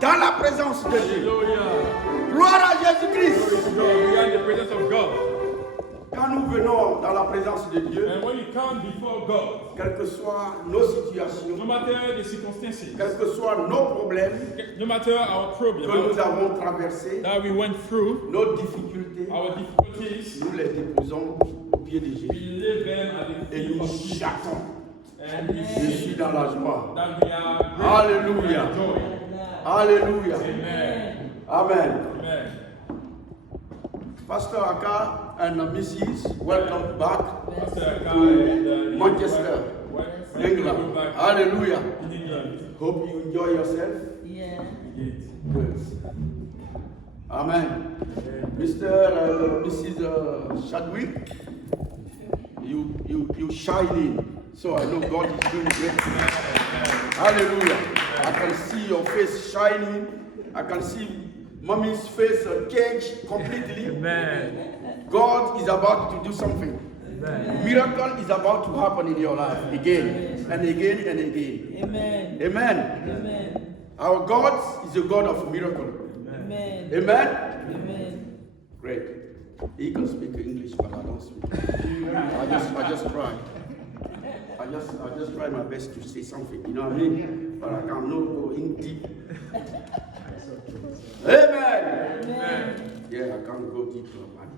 dans la présence de Dieu. Hallelujah. Gloire à Jésus-Christ. Glory to God. We are in the presence of God. Quand nous venons dans la présence de Dieu, And when you come before God, quelles que soient nos situations, no matter the circumstances, quels que soient nos problèmes no matter our que nous problems avons traversés, that we went through, nos difficultés, our difficulties, nous les déposons au pied de we Jésus. lay them at the Et feet nous of Jesus. chantons. And we Je see suis dans la joie. that we are great Alléluia. and joy. Alléluia. Amen. Amen. Amen. Pastor Aka and Mrs. Welcome back Pastor Aka to and Manchester, England. Hallelujah. In England. Hope you enjoy yourself. Yeah. Indeed. Good. Amen. Mr. Mrs. Chadwick, you shining. So I know God is doing great. Hallelujah. I can see your face shining. I can see Mommy's face changed completely. Amen. God is about to do something. Amen. Miracle is about to happen in your life again and again and again. Amen. Amen. Amen. Our God is a God of miracle. Amen. Amen. Amen. Great. He can speak English, but I don't speak. I just try. I just try my best to say something. You know what I mean? But I cannot go in deep. Amen. Amen. Yeah, I can't go deep,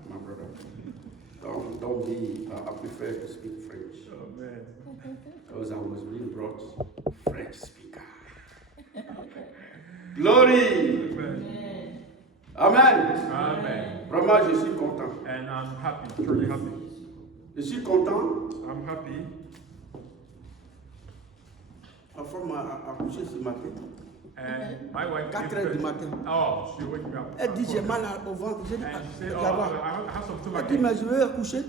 my brother. Don't be. I prefer to speak French Amen. because I was being brought French speaker. Glory. Amen. Amen. Amen. Vraiment, je suis content. And I'm happy, truly happy. Je suis content. I'm happy. Ma femme a accouché ce matin. And my wife 4 gave heures du birth. matin. Oh, she woke me up. Elle dit j'ai mal au ventre. J'ai dit And she said, ah, oh, ça va. I have some Elle stomach dit ache. mais je vais accoucher.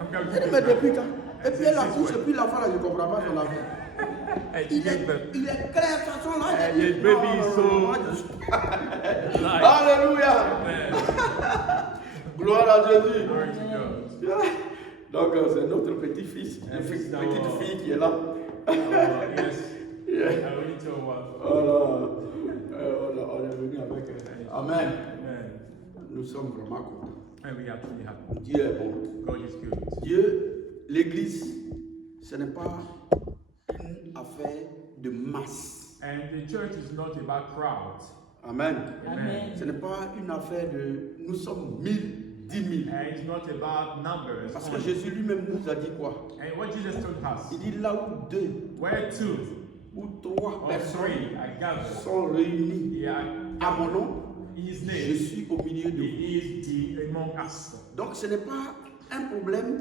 I'm going J'ai dit to mais give depuis birth. quand? Et puis elle accouche et puis l'enfant là je ne comprends pas son affaire. And she gave birth. Il est clair de toute façon là. And il the dit, baby non, is non, so non, moi, je suis- light. Alléluia. Amen. Gloire à Jésus. Glory to God. Donc c'est notre petit-fils, And une it's petite our- fille qui est là. Yes. Yeah. I will need to what? Voilà. On est venu avec elle. Amen. Amen. Nous sommes vraiment contents. And we are truly happy. Dieu est bon. God is good. Dieu, l'Église, ce n'est pas une affaire de masse. And the church is not about crowds. Amen. Amen. Ce n'est pas une affaire de nous sommes 1000, 10 000. And it's not about numbers. Parce que only. Jésus lui-même nous a dit quoi? And what Jesus told us, Il dit là où 2 where two ou 3 or personnes three are gathered, sont réunies they are à mon nom, in His je name. suis au milieu de vous. He is the among us. Donc ce n'est pas un problème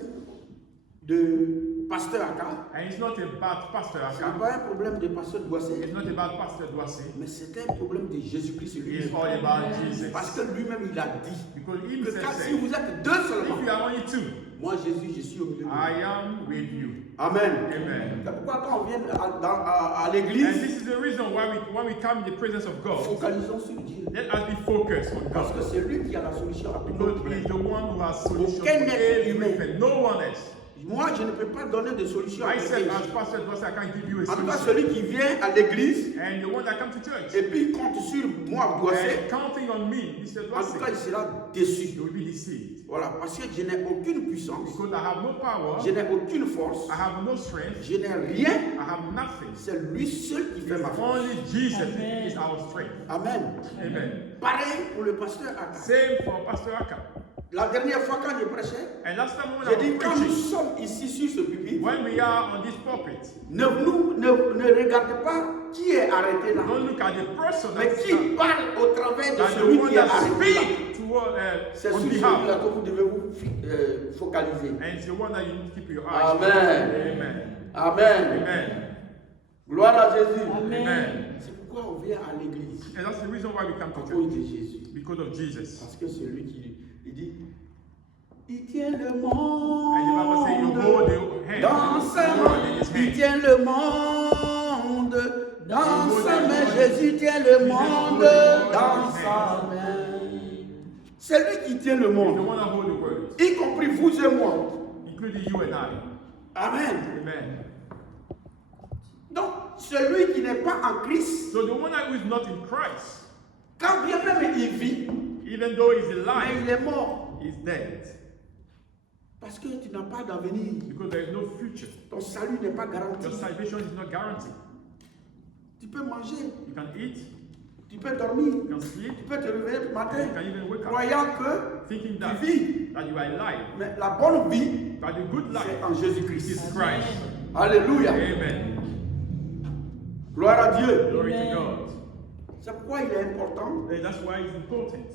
de pasteur Aka, And it's not about Pastor ce n'est Aka. pas un problème de pasteur Douassé, It's not about Pastor Douassé. mais c'est un problème de Jésus-Christ It's lui-même. all about Jesus. Parce que lui-même il a dit Because que himself quand, si said, vous êtes 2 if seulement, you are only two, moi Jésus je suis au milieu de vous. I am with you. Amen. Amen. C'est pourquoi quand on vient à And l'église, this is the reason why when we come in the presence of God, focalisons sur Dieu. let us be focused on Parce que God. c'est lui qui a la solution à tous nos Because He is problèmes. the one who has solution for Aucun être humain. everything. No one else. Moi je ne peux pas donner de solution à I said, quelqu'un. as Pastor Douassé, I can't give you a En tout cas, solution. celui qui vient à l'église And the one that comes to church, et puis compte sur moi, Douassé, and counting on me, Mr. en tout cas, il Douassé, sera déçu. you will be deceived. Voilà, parce que je n'ai aucune puissance, Because I have no power, je n'ai aucune force, I have no strength, je n'ai rien. I have nothing. C'est lui seul qui fait ma force. Only Jesus Amen. is our strength. Amen. Amen. Pareil pour le pasteur Aka. Same for Pastor Aka. La dernière fois quand je prêchais, And last time when I j'ai dit was quand nous preaching, sommes ici sur ce pupitre, when we are on this pulpit, ne regardez pas qui est arrêté là, don't look at the person mais that's qui parle au travers de and celui the one qui est that arrêté là. speaks C'est on sur celui-là behalf. que vous devez vous focaliser. And it's the one that you need to keep your eyes on. Amen. Amen. Amen. Amen. Gloire à Jésus. Amen. C'est pourquoi on vient à l'église. And that's the reason why we come À to cause church. de Jésus. Because of Jesus. Parce que c'est lui qui il dit, il tient le And the Bible says you monde hold the hand. dans sa The main. world in his Il hand. tient le monde dans sa main. Jésus tient le monde dans sa main. C'est lui qui tient le He's the monde, one that holds the world, y compris vous et moi. including you and I. Amen. Amen. Donc, celui qui n'est pas en Christ, So the one who is not in Christ, quand bien même il vit, even though he's mais alive, il est mort. is dead. Parce que tu n'as pas d'avenir. Because there is no future. Ton salut n'est pas garanti. Your salvation is not guaranteed. Tu peux manger, You can eat, tu peux dormir, you can sleep, tu peux te réveiller le matin, you can even wake up croyant que thinking tu that, vis. that you are alive. Mais la bonne vie, But the good c'est life en is Jésus-Christ. Christ. Alléluia. Amen. Gloire à Dieu. Glory Amen. to God. C'est pourquoi il est important And that's why it's important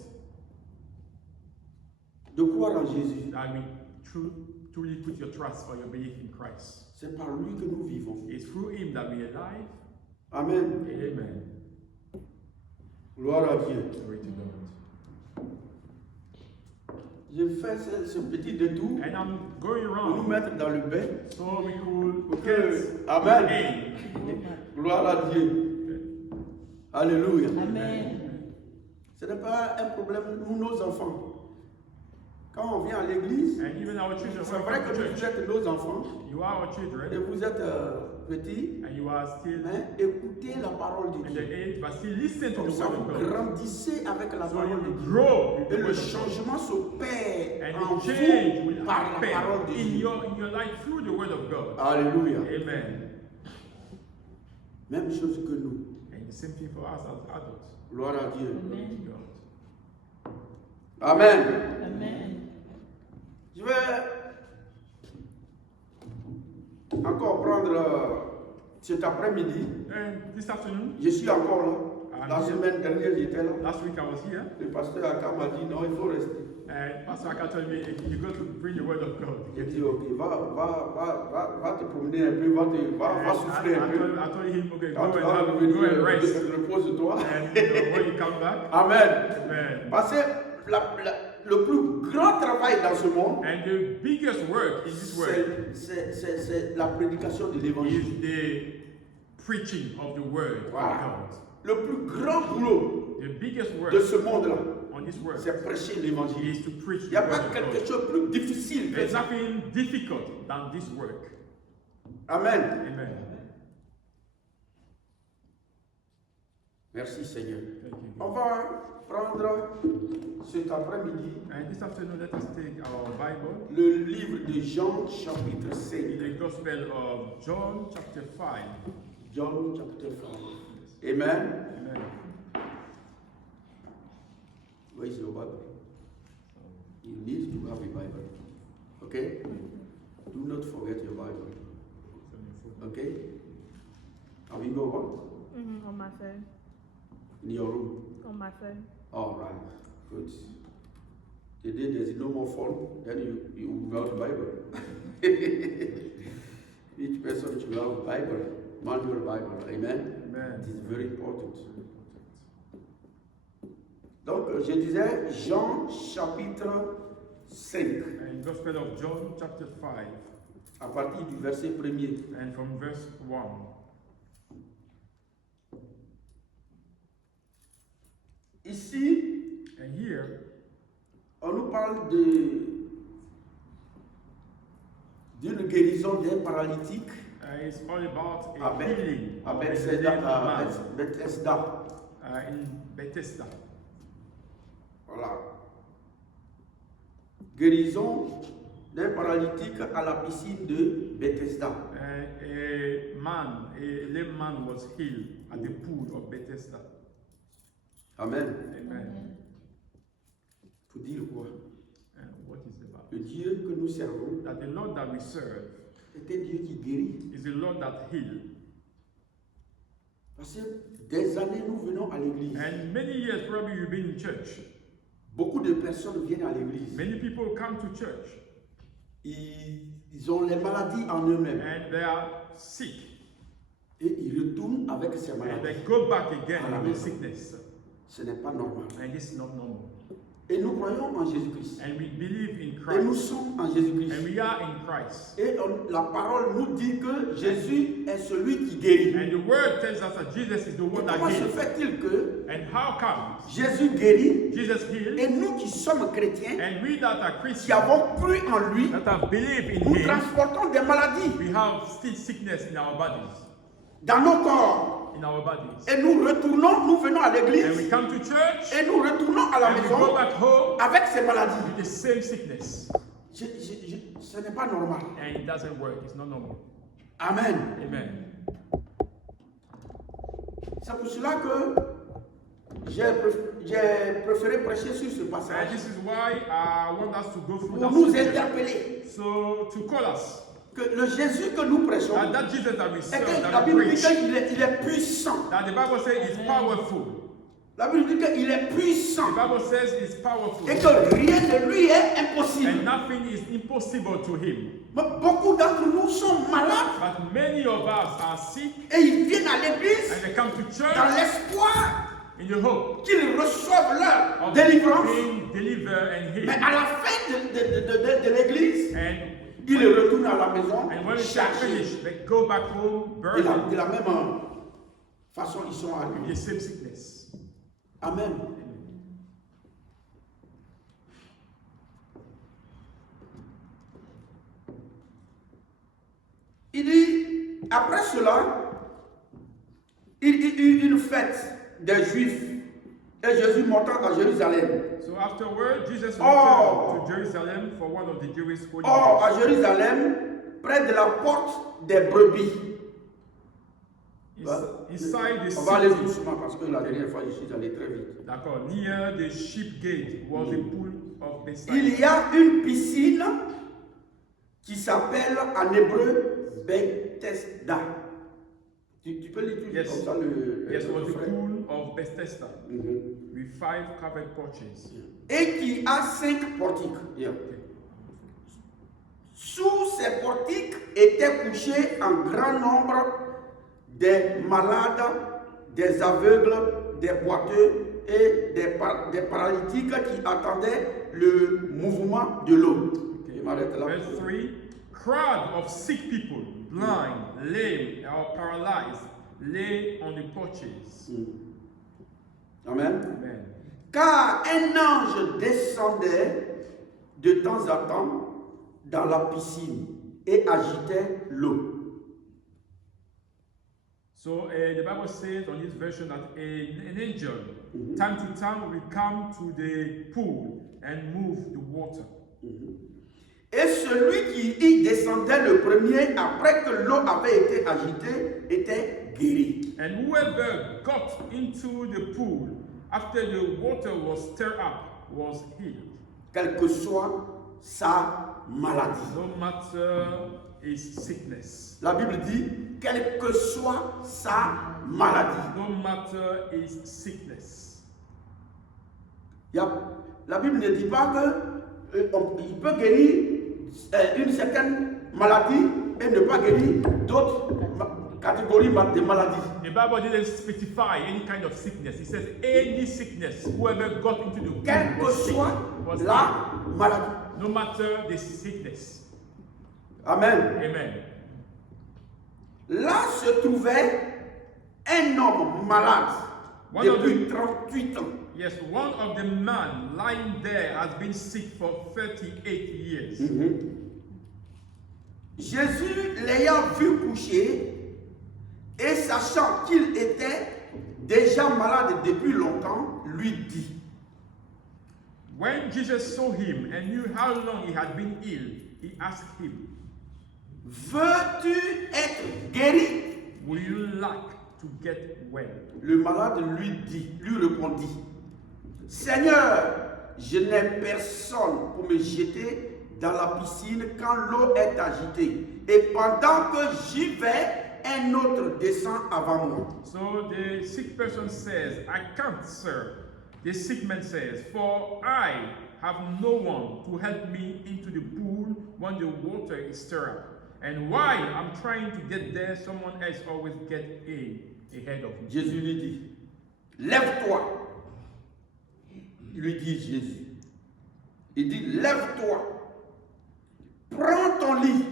de croire en Jésus. that we truly put your trust or your belief in Christ. C'est par lui que nous vivons. It's through him that we are alive. Amen. Amen. Gloire à Dieu. Glory to God. J'ai fait ce petit détour And I'm going pour nous around mettre dans le bain. so we could Okay. get Amen. in. Gloire à Dieu. Alléluia. Amen. Ce n'est pas un problème, nous, nos enfants. Quand on vient à l'église, And even our children, c'est when vrai we que come to vous church, êtes nos enfants you are our et children, vous êtes petits, and you are still mais écoutez la parole de in the Dieu. age, but still listen to Comme the ça, word of vous God. grandissez avec la So parole you de Dieu. grow with Et the le word of God. changement s'opère And en the change will vous par la parole happen de in Dieu. your life through the word of God. Alléluia. Amen. Même chose que nous. And the same thing for us as adults. Gloire à Dieu. Glory to Amen. God. Amen. Amen. Je vais encore prendre cet après-midi. And this afternoon, Je suis encore là. La Amen. semaine dernière, j'étais là. last week I was here, Le pasteur Aka m'a dit non, il faut rester. and Pastor Aka told me you got to bring the word of God. J'ai dit ok, va te promener un peu, va souffler un peu. I told him, okay, Quand go tu and, vas go revenir, and rest. repose-toi. And when you come back, Amen. amen. Parce que le plus grand travail dans ce monde, And the biggest work in this world c'est la prédication de l'évangile. is the preaching of the word of Voilà. God. Le plus grand boulot The biggest work de ce monde-là, on this world c'est prêcher l'évangile. is to preach Il the n'y a word pas of quelque God. chose de plus difficile que There's ça. nothing difficult than this work. Amen. Amen. Merci Seigneur. Thank you. On va prendre cet après-midi And this afternoon, let us take our Bible le livre de Jean chapitre in 5. the Gospel of John, chapter 5. John chapter 5. Amen. Amen. Where is your Bible? You need to have a Bible. Okay? Do not forget your Bible. Okay? Have you got one? On my phone. In your room? On my phone. All right. Good. The day there's no more phone, then you will have a Bible. Each person should have a Bible, manual Bible. Amen. Amen. It is very important. Donc, je disais Jean chapitre 5, And Gospel of John, chapter 5, à partir du verset 1er. and from verse 1. Ici, And here, on nous parle d'une guérison d'un paralytique it's all about à a healing of a Bethesda. lame man Bethesda. in Bethesda. Voilà. Guérison d'un paralytique à la piscine de Bethesda. A lame man was healed at the pool of Bethesda. Amen. Amen. Pour dire quoi? And what is it about? Le Dieu que nous servons That the Lord that we serve est un Dieu qui guérit. is the Lord that heals. Parce que des années, nous venons à l'église. And many years probably you've been in church. Beaucoup de personnes viennent à l'église. Many people come to church Ils ont les maladies en eux-mêmes. and they are sick. Et ils retournent avec ces And maladies. they go back again À la with maison. sickness. Ce n'est pas normal. And this is not normal. Et nous croyons en Jésus-Christ. And we believe in Et nous Christ. sommes en Jésus-Christ. And we are in Christ. Et la parole nous dit que Jésus est celui qui guérit. And the word tells us that Jesus is the Et one that comment se heals. fait-il que And how come Jésus guérit Jesus healed? et nous qui sommes chrétiens, And we that are qui Christians, avons cru en lui, that have believed in nous Him, transportons des maladies? we have still sickness in our bodies. dans nos corps. in our bodies. Et nous retournons, nous venons à And we l'église come to church et nous retournons à la and we go maison back home avec ces maladies. with the same sickness. Ce n'est pas normal. And it doesn't work. It's not normal. Amen. Amen. C'est pour cela que j'ai préféré prêcher sur ce And passage this is why I want us to go through pour that nous subject. interpeller So to call us que le Jésus que nous prêchons, that that Jesus that we et serve, que la that we Bible dit preach, qu'il est puissant. that the Bible says is powerful. La Bible dit qu'il est puissant The Bible says it's powerful. et que rien de lui est And impossible. nothing is impossible to him. Mais beaucoup d'entre nous sont malades But many of us are sick et ils viennent à l'église and they come to dans church l'espoir in the hope qu'ils reçoivent leur of délivrance. being delivered and Mais healed. à la fin de l'église, And ils retournent à la maison when it's chargés. finished, they go back home burdened De la même façon, ils sont with arrivés. the same sickness. Amen. Il dit, après cela, il y eut une fête des Juifs et Jésus monta à Jérusalem. So afterward, Jesus Oh. returned to Jerusalem for one of the Jewish holy Or, days. à Jérusalem, près de la porte des brebis. Inside the On va aller city, doucement parce que la dernière fois, je suis allé très vite. d'accord, near the sheep gate was a pool of Bethesda. Il y a une piscine qui s'appelle en hébreu Bethesda. Tu peux l'étudier Yes. comme ça le Yes, it was the frère. pool of Bethesda Mhm. with 5 covered porches. Et qui a 5 portiques. Sous ces portiques étaient couchés un grand nombre des malades, des aveugles, des boiteux et des paralytiques qui attendaient le mouvement de l'eau. Je m'arrête là. Verse 3, crowd of sick people, blind, lame, or paralyzed, lay on the porches. Amen. Amen. Car un ange descendait de temps à temps dans la piscine et agitait l'eau. So the Bible says on this version that an angel, time to time, will come to the pool and move the water. Et celui qui y descendait le premier, après que l'eau avait été agitée, était guéri. And whoever got into the pool after the water was stirred up was healed. Quelle que soit sa maladie. No matter his sickness, La Bible dit, quelle que soit sa maladie. no matter his sickness. La Bible ne dit pas qu'il peut guérir une certaine maladie et ne pas guérir d'autres catégories de maladies. The Bible didn't specify any kind of sickness. It says any sickness, whoever got into the pool Quelle que was sick, soit was la healed. maladie. No matter the sickness. Amen. Amen. Là se trouvait un homme malade One of depuis 38 ans. Yes, one of the men lying there has been sick for 38 years. Jésus l'ayant vu coucher et sachant qu'il était déjà malade depuis longtemps, lui dit, When Jesus saw him and knew how long he had been ill, he asked him, veux-tu être guéri? Would you like to get well? Le malade lui répondit, Seigneur, je n'ai personne pour me jeter dans la piscine quand l'eau est agitée. Et pendant que j'y vais, un autre descend avant moi. So the sick person says, I can't, sir. The sick man says, For I have no one to help me into the pool when the water is stirred up. And while I'm trying to get there, someone else always gets ahead of me. Jésus lui dit, lève-toi. Il lui dit Jésus. Il dit, lève-toi. Prends ton lit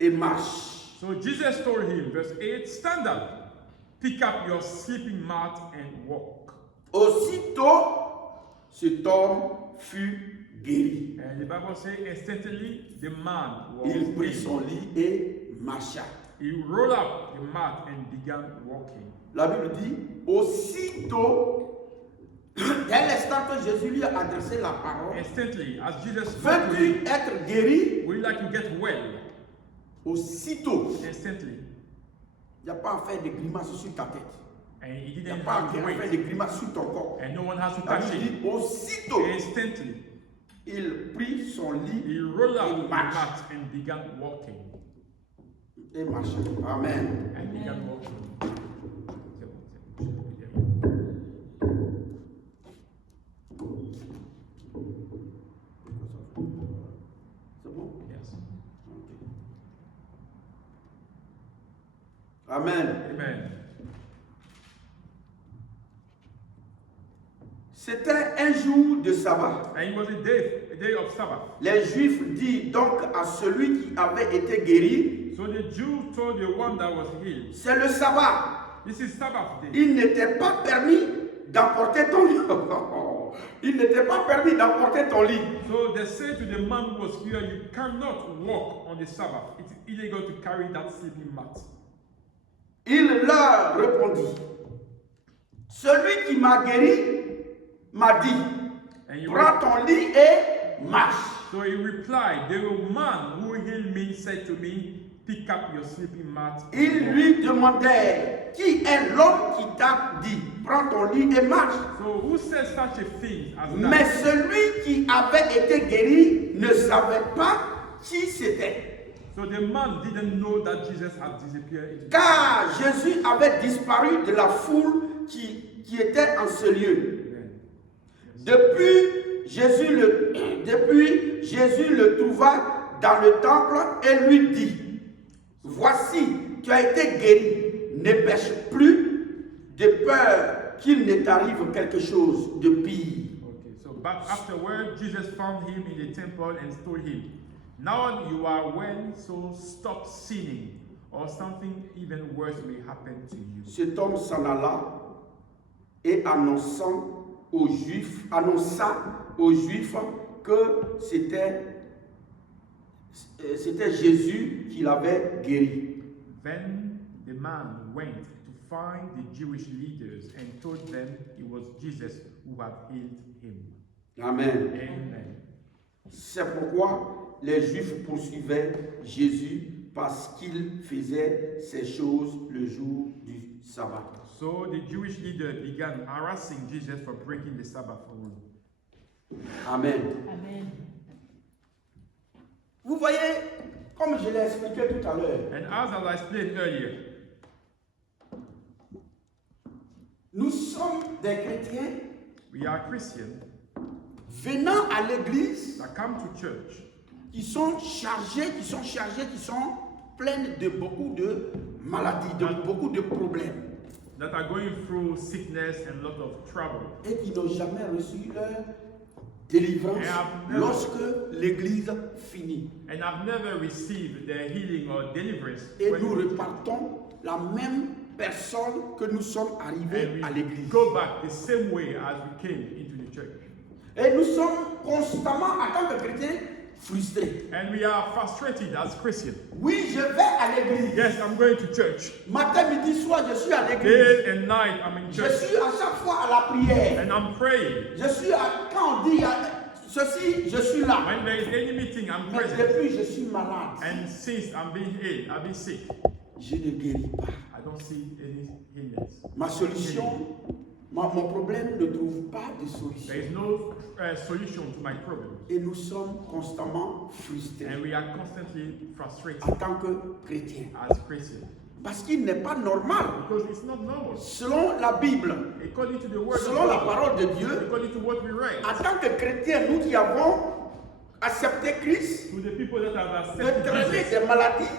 et marche. So Jesus told him, verse 8, stand up, pick up your sleeping mat and walk. Aussitôt, cet homme fut guéri. And the Bible says, instantly the man Il was prit healed. son lit et marcha. He rolled up the mat and began walking. La Bible dit, aussitôt, dès l'instant que Jésus lui a adressé la parole, Instantly, as Jesus spoke to veux-tu him, être guéri? would you like to get well? Aussitôt. Instantly. Il n'y a pas à faire de grimaces sur ta tête. And he Il n'y a didn't pas à have to faire wait. de grimaces sur ton corps. And no one has to La touch Bible him. dit, aussitôt, Instantly, il prit son lit he rolled up et the marche. mat and began walking. Et marche. Amen. And began Amen. walking. C'est bon? Yes. Amen. Amen. C'était un jour de sabbat. And it was a day of Sabbath. Les Juifs dirent donc à celui qui avait été guéri, So the Jew told the one that was healed, c'est le sabbat. this is Sabbath day. Il n'était pas permis d'emporter ton lit. Il n'était pas permis d'emporter ton lit. So they said to the man who was here, you cannot walk on the Sabbath. It's illegal to carry that sleeping mat. Il leur répondit, celui qui m'a guéri m'a dit, And he prends ton lit et marche. So he replied, the man who healed me said to me, pick up your sleeping mat. and Ils walk." lui demandèrent, qui est l'homme qui t'a dit, prends ton lit et marche? So who says such a thing as Mais that? celui qui avait été guéri ne savait pas qui c'était. So the man didn't know that Jesus had disappeared. Into Car Jésus avait disparu de la foule qui était en ce lieu. Amen. Depuis Jésus le trouva dans le temple et lui dit, voici, tu as été guéri, ne pêche plus de peur qu'il ne t'arrive quelque chose de pire. Okay, so but afterward, Jesus found him in the temple and told him, now you are well, so stop sinning, or something even worse may happen to you. Cet homme s'en alla et annonça aux Juifs que c'était Jésus qui l'avait guéri. Then the man went to find the Jewish leaders and told them it was Jesus who had healed him. Amen. Amen. C'est pourquoi les Juifs poursuivaient Jésus parce qu'il faisait ces choses le jour du sabbat. So the Jewish leader began harassing Jesus for breaking the Sabbath rule. Amen. Amen. Vous voyez, comme je l'ai expliqué tout à l'heure, And as I explained earlier, nous sommes des chrétiens we are Christians venant à l'église that come to church qui sont pleines de beaucoup de maladies, de beaucoup de problèmes that are going through sickness and a lot of trouble. et qui n'ont jamais reçu leur délivrance lorsque l'église finit. And I've never received the healing or deliverance. Et when nous we- repartons la même personne que nous sommes arrivés à and we l'église. go back the same way as we came into the church. Et nous sommes constamment, en tant que chrétiens, frustrés. And we are frustrated as Christians. Oui, je vais à l'église. Yes, I'm going to church. Matin, midi, soir, je suis à l'église. Day and night I'm in Je church. suis à chaque fois à la prière. And I'm praying. Je suis quand on dit ceci, je suis là. When there is any meeting, I'm Mais present. depuis, je suis malade. And since I'm being ill, I've been sick. Je ne guéris pas. I don't see any healings. Ma solution, mon problème ne trouve pas de solution. There is no solution to my problem. Et nous sommes constamment frustrés And we are constantly frustrated en tant que chrétiens. as Christians. Parce qu'il n'est pas normal, Because it's not normal. selon la Bible, According to the word of selon la God, parole de Dieu, according to what we read, en tant que chrétiens, nous qui avons accepté Christ, to the people that have de accepted traîner Jesus, des maladies,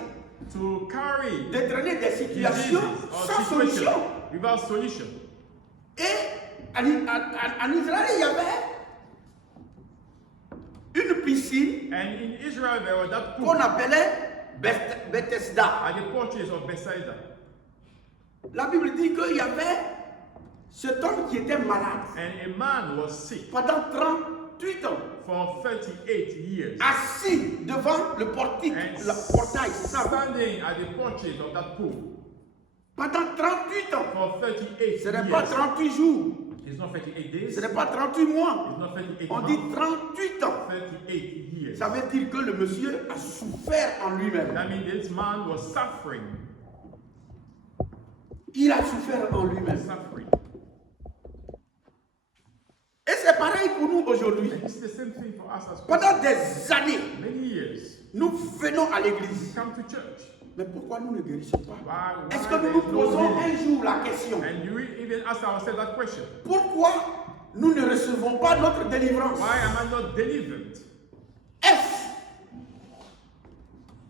to carry de traîner des diseases situations or sans situation solution. without solution. Et en Israël, il y avait une piscine And in Israel, there was that qu'on pool appelait Bethesda. at the porches of Bethsaida. La Bible dit qu'il y avait cet homme qui était malade And a man was sick pendant 38 ans, for 38 years. assis devant le portique, And le portail, c'est ça. standing at the porches of that pool Pendant 38 ans. for 38 Ce n'est pas years. 38 jours. It's not 38 days. Ce n'est pas 38 mois. It's not 38 On dit months. 38 ans. 38 years. Ça veut dire que le monsieur a souffert en lui-même. That means this man was suffering. Il a souffert en lui-même. Suffering. Et c'est pareil pour nous aujourd'hui. And it's the same thing for us as Pendant Christians. des années, Many years, nous venons à l'église. we come to church. Mais pourquoi nous ne guérissons pas? Why Est-ce que there nous nous is no posons healing? un jour la question? And you even ask ourselves that question. Pourquoi nous ne recevons pas notre délivrance? Why am I not delivered?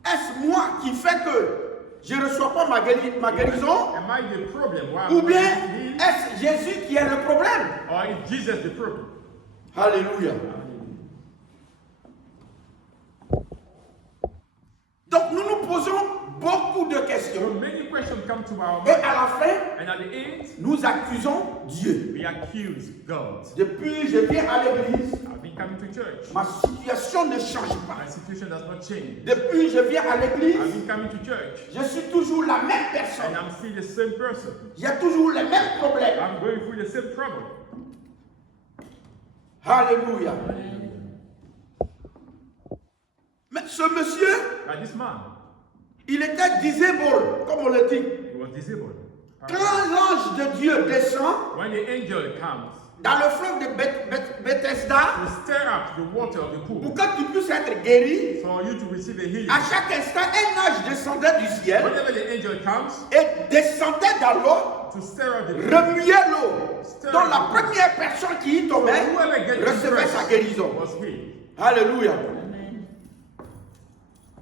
Est-ce moi qui fait que je ne reçois pas ma guérison? Am I the problem? Why Ou am I bien not healed? est-ce Jésus qui est le problème? Or is Jesus the problem? Alléluia. Donc nous nous posons beaucoup de So questions. many questions come to our Et mind. à la fin, And at the end, nous accusons Dieu. we accuse God. Depuis je viens à l'église, I've been coming to church. ma situation ne change pas. My situation does not change. Depuis je viens à I've l'église, been coming to church. je suis toujours la même And personne. I'm still the same person. J'ai toujours les mêmes problèmes. I'm going through the same trouble. Alléluia. Mais ce monsieur, Like this man, il était disabled, comme on le dit. he was disabled. Quand l'ange de Dieu descend When the angel comes dans le fleuve de Bethesda, to stir up the water of the pour pool que tu puisses être guéri, for you to receive a healing, à chaque instant, un ange descendait du ciel whenever the angel comes et descendait dans l'eau, to stir up the pool, remuait l'eau. Donc la première personne qui y tombait whoever gets recevait sa guérison. was healed. Alléluia. Amen.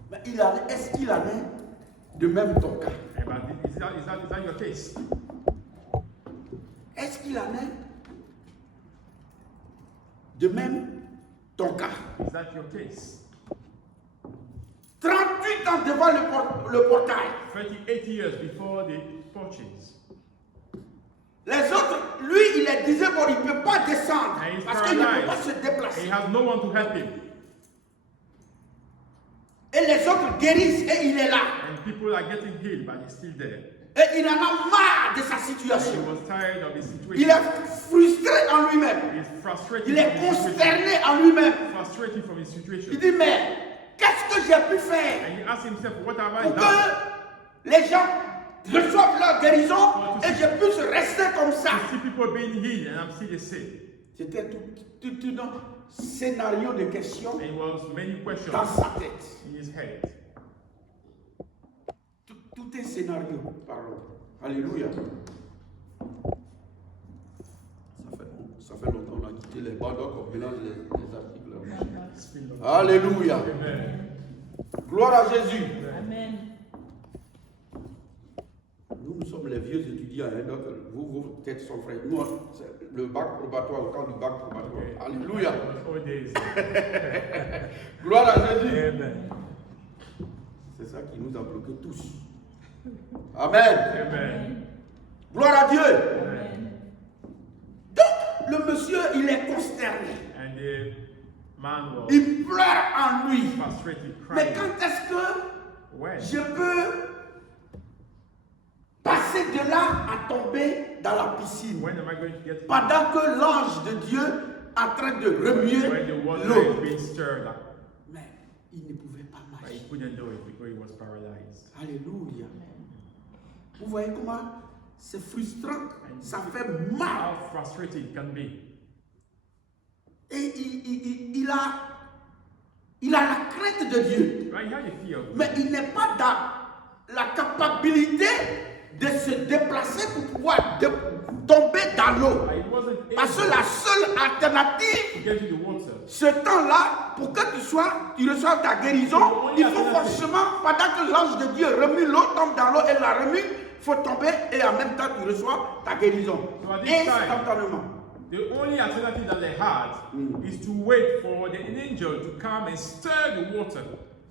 Mais est-ce qu'il en est de même ton cas? But is that your case? Est-ce qu'il en est de même ton cas? Is that your case? 38 ans devant le portail. 38 years before the porches. Les autres, lui, il est disabled, il ne peut pas descendre And he's parce qu'il ne peut pas paralyzed. se déplacer. He has no one to help him. Et les autres guérissent et il est là. And people are getting healed, but he's still there. Et il en a marre de sa He situation. was tired of his Il situation. est frustré en lui-même. He's frustrated Il est from his situation. consterné en lui-même. Frustrated from his situation. Il dit, mais qu'est-ce que j'ai pu faire And he asked himself, what have I pour done? que les gens reçoivent leur guérison et je puisse rester comme ça? To see people being healed and I'm still the same. C'était tout un scénario de questions And it was many questions dans sa tête. in his head. Tout un scénario, pardon. Alléluia. Ça fait longtemps qu'on a quitté les bancs, donc on mélange les articles. Alléluia. Amen. Gloire à Jésus. Amen. Nous sommes les vieux étudiants, hein, donc vos têtes sont fraîches. Nous, c'est le bac probatoire, au temps du bac probatoire. Alléluia. All days. Gloire à Jésus. Amen. C'est ça qui nous a bloqués tous. Amen. Amen. Gloire à Dieu. Amen. Donc, le monsieur, il est consterné. And the man was Il pleure en lui. frustrated, Mais crying. quand est-ce que When? je peux passer de là à tomber dans la piscine When am I going to get healed? pendant que l'ange de Dieu est en train de When remuer the water l'eau? is being stirred up. Mais il ne pouvait pas But he marcher. couldn't do it because he was paralyzed. Alléluia. Vous voyez comment c'est frustrant, ça fait mal. How frustrating it can be. Et il a la crainte de Dieu. Right? He had a fear of Mais il n'est pas dans la capacité de se déplacer pour pouvoir tomber dans l'eau. But he wasn't able Parce que la seule to alternative, get to the water. ce temps-là, pour que tu reçoives ta guérison, il faut forcément, pendant que l'ange de Dieu remue l'eau, tombe dans l'eau et la remue, il faut tomber et en même temps tu reçois ta guérison. So at this time, Instantanément. the only alternative that they had is to wait for an angel to come and stir the water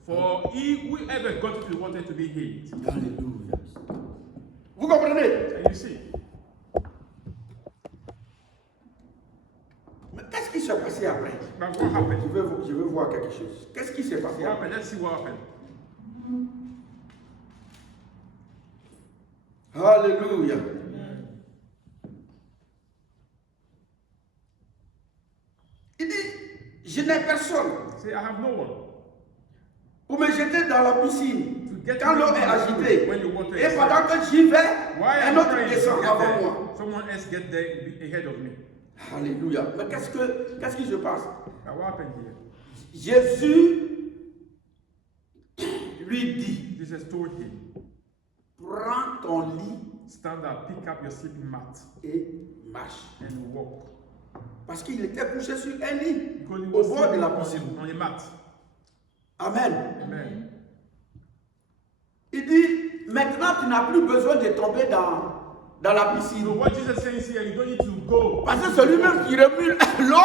for whoever got to the water to be healed. Alléluia. Vous comprenez? And you see, Mais qu'est-ce qui s'est passé après? But what happened? Je veux voir quelque chose. Qu'est-ce qui s'est passé What après? happened? Let's see what happened. Alléluia. Il dit, je n'ai personne Say, I have no one. pour me jeter dans la piscine To get quand to l'eau the est pool agitée. when the water Et is pendant que j'y vais, Why un am I autre praying descend to get avant there? moi. Someone else get there ahead of me. Alléluia. Mais qu'est-ce qui se passe? Now what happened here? Jésus lui dit, Jesus told him, prends ton lit stand up, pick up your sleeping mat, et marche. and walk. Parce qu'il était couché sur un lit Because he au was bord de la sleeping piscine. on a mat. Amen. Amen. Il dit, maintenant tu n'as plus besoin de tomber dans la piscine. So what Jesus says here, you don't need to go. Parce que celui-même qui remue l'eau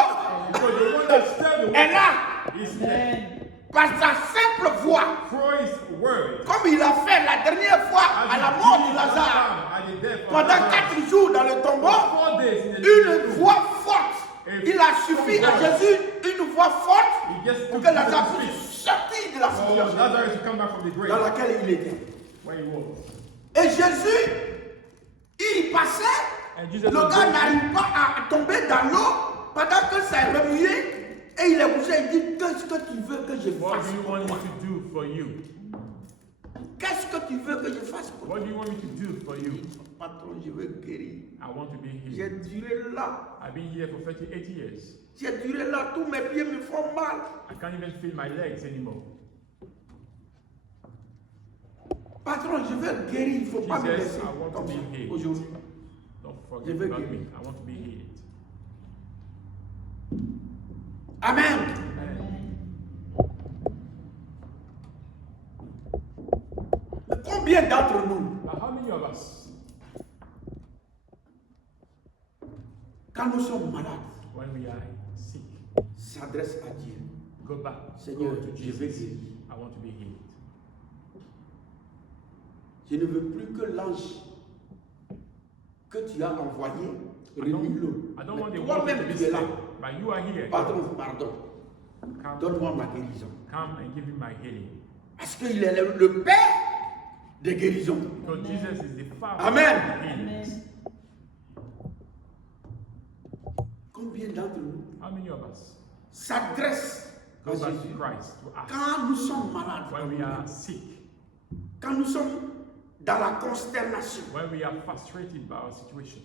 Because the one that stirred the est water là. is there. Amen. Par sa simple voix. For his word. Comme il a fait la dernière fois à la mort de Lazare. At the death of Pendant Lazarus. 4 jours dans le tombeau, 4 days in the une voix forte. Il a suffi à Jésus une voix forte He just pour took que Lazare the puisse sortir de la for situation Lazarus to come back from the dans grave laquelle il était. where he was. Et Jésus, il passait, And Jesus le was gars going- n'arrive pas à tomber dans l'eau pendant que ça est remué. Et il est bougé, il dit, qu'est-ce que tu veux que je What fasse do you pour want me toi? to do for you? Qu'est-ce que tu veux que je fasse pour toi? What do you want me to do for you? Patron, je veux guérir. I want to be J'ai healed. duré là. I've been here for 38 years. J'ai duré là. Tous mes pieds me font mal. I can't even feel my legs anymore. Patron, je veux guérir. Il ne faut pas me Jesus, laisser I want to comme be ça healed. aujourd'hui. Don't Je forget veux about guérir. me. I want to be healed. Amen. Amen. Mais combien d'entre nous, But how many of us, quand nous sommes malades, when we are sick, s'adressent à Dieu? go back, Seigneur, go to je veux Jesus? guérir. I want to be healed. Je ne veux plus que l'ange que tu as envoyé remue l'eau. I don't want the Mais water to toi-même, be tu es là. still, but you are here. Patron, pardon. Come, Donne-moi ma guérison. come and give me my healing. Parce qu'il est le Père des guérisons. Because Jesus is the Father Amen. of healings. Amen. Combien d'entre nous How many of us s'adressent à go back to Jésus Christ to ask quand nous sommes malades, when we are sick, quand nous sommes dans la consternation? when we are frustrated by our situation?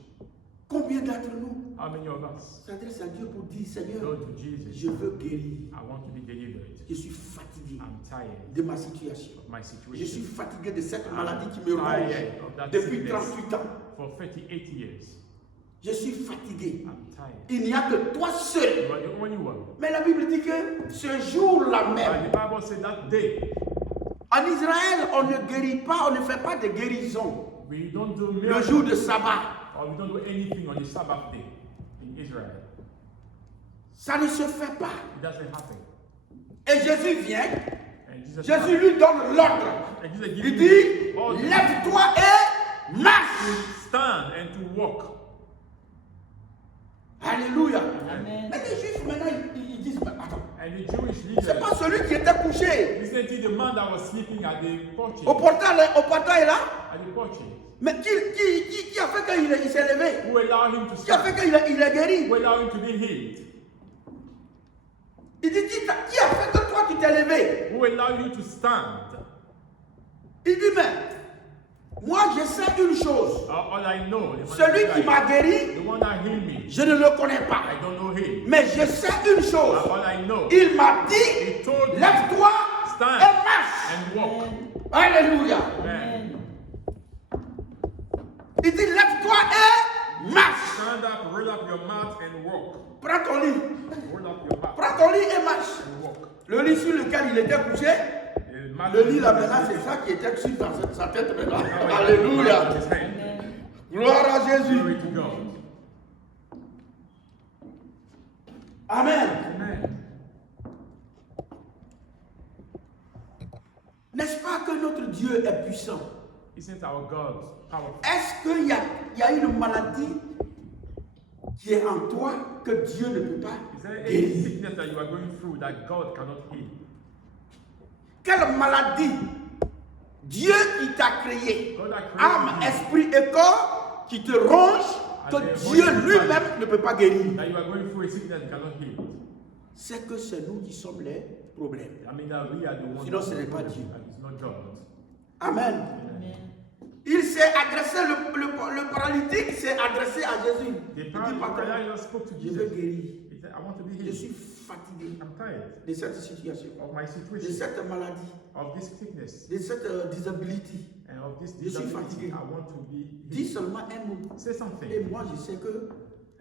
Combien d'entre nous How many of us s'adressent à Dieu pour dire, Seigneur, go to Jesus? je veux guérir. I want to be delivered. Je suis fatigué I'm tired de ma situation. of my Je suis situation. fatigué de cette I'm maladie qui me ronge tired of that depuis sickness 38 ans. for 38 years. Je suis fatigué. I'm tired. Il n'y a que toi seul. You are the only one. Mais la Bible dit que ce jour-là même, But the Bible said that day, en Israël, on ne guérit pas, on ne fait pas de guérison we don't do le miracles jour de sabbat. or we don't do anything on the Sabbath day in Israel. Ça ne se fait pas. It doesn't happen. Et Jésus vient, And Jesus, Jésus lui donne l'ordre. and Jesus gives Il me dit, all the lève-toi et marche. stand and to walk. Alléluia. Amen. Mais les Juifs maintenant, ils disent, mais attends, And the Jewish c'est leaders, pas celui qui était couché listen to the man that was sleeping at the porch. au portail là. At the porch. Mais qui a fait qu'il s'est levé? Who allowed him to Qui a fait stand? qu'il est guéri? Who allowed him to be healed? Il dit, qui a fait que toi tu t'es levé? Who allowed you to stand? Il dit, mais moi je sais une chose. All I know, the man Celui that qui m'a died, guéri, the one that healed me, je ne le connais pas. I don't know him. Mais je sais une chose. All I know, Il m'a dit, he told me, lève-toi stand et marche. and walk. Alléluia. Amen. Il dit, lève-toi et marche. Stand up, roll up your mat and walk. Prends ton lit. Roll up your mat Prends ton lit et marche. and walk. Le lit sur lequel il était couché, The mat le lit là maintenant, c'est ça qui était sur dans sa tête maintenant. Alléluia. His hand. Amen. Gloire à Jésus. Glory to God. Amen. Amen. N'est-ce pas que notre Dieu est puissant? Isn't our God powerful? Est-ce qu'il y a une maladie qui est en toi que Dieu ne peut pas Is there any guérir? sickness that you are going through that God cannot heal? Quelle maladie Dieu qui t'a créé, God has created âme, you, esprit et corps, qui te ronge, que Dieu lui-même ne peut pas guérir. that you are going through a sickness that cannot heal. C'est que c'est nous qui sommes les problèmes. I mean that we are the ones. Sinon, ce n'est pas Dieu. And it's not God. Amen. Amen. Il s'est adressé, le paralytique s'est adressé à Jésus. The Il dit, paralyzed spoke to je veux Jesus. guérir. He said, I want to be Je suis healed. fatigué I'm tired de cette situation, of my de situation, cette maladie, of this sickness, de cette disability. and of this Je suis disability. fatigué. I want to be Dis healed. seulement un mot. Say something, Et moi, je sais que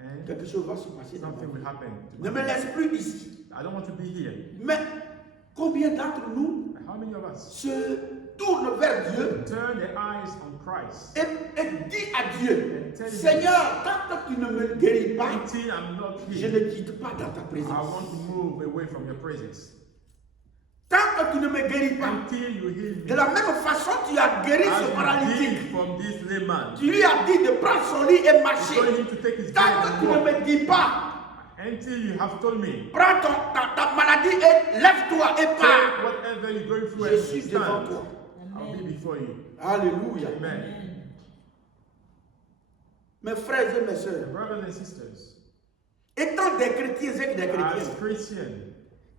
and quelque chose va se passer dans ma something vie. will happen. to Ne my me life. laisse plus ici. I don't want to be here. Mais combien d'entre nous How many of us se tournent vers Dieu turn their eyes on Christ et dit à Dieu, Seigneur, tant que tu ne me guéris pas, until I'm not je healed? ne quitte pas dans ta I présence. want to move away from your presence. Tant que tu ne me guéris pas, Until you heal de me. la même façon tu as guéri ce As you paralytique. did from this layman. Tu lui as dit de prendre son lit et You told marcher. him to take his bed Tant que and tu ne walk. me dis pas, Until you have told me, prends ta maladie et lève-toi et take pars. whatever you're going through Je and suis devant stand. toi. I'll be before you. Alléluia. Amen. Amen. Mes frères et mes And sœurs, brothers and sisters, étant des chrétiens et des as chrétiennes, Christians,